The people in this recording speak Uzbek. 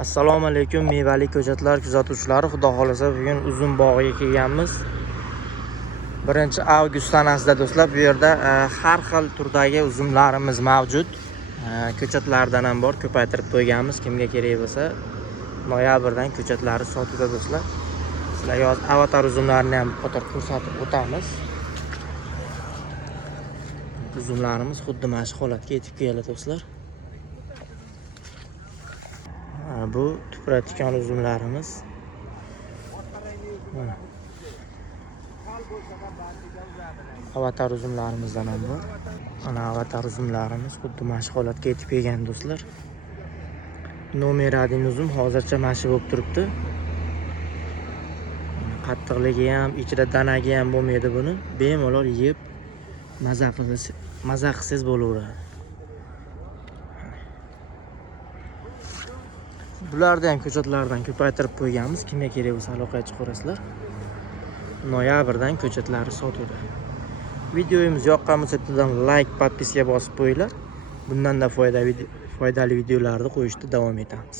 Assalomu alaykum mevali ko'chatlar kuzatuvchilari. Xudo xolasa bugun uzum bog'iga kelganmiz. 1-avgust sanasida do'stlar, bu yerda har xil turdagi uzumlarimiz mavjud. Ko'chatlardan ham bor, ko'paytirib qo'yganmiz. Kimga kerak bo'lsa, noyabrdan ko'chatlari sotuvda do'stlar. Sizlarga avatar uzumlarini ham qator ko'rsatib o'tamiz. Uzumlarimiz xuddi mana shu holatga yetib keladi do'stlar. Bu tupratikan uzumlarimiz. Avatar uzumlarimizdan ham bor. Ana avatar uzumlarimiz xuddi mana shu holatga yetib kelgan do'stlar. Nomer 1 uzum hozircha mana shu bo'lib turibdi. Qattiqligi ham, ichida danagi ham bo'lmaydi buni. Bemalol yeb maza qilsangiz bo'laveradi. Bularni ham ko'chatlardan ko'paytirib qo'yganmiz. Kimga kerak bo'lsa aloqaga chiqarasizlar. Noyabrdan ko'chatlari sotuvda. Videomiz yoqqan bo'lsa like, podpiska bosib qo'yinglar. Bundan da foydali videolarni qo'yishda davom etamiz.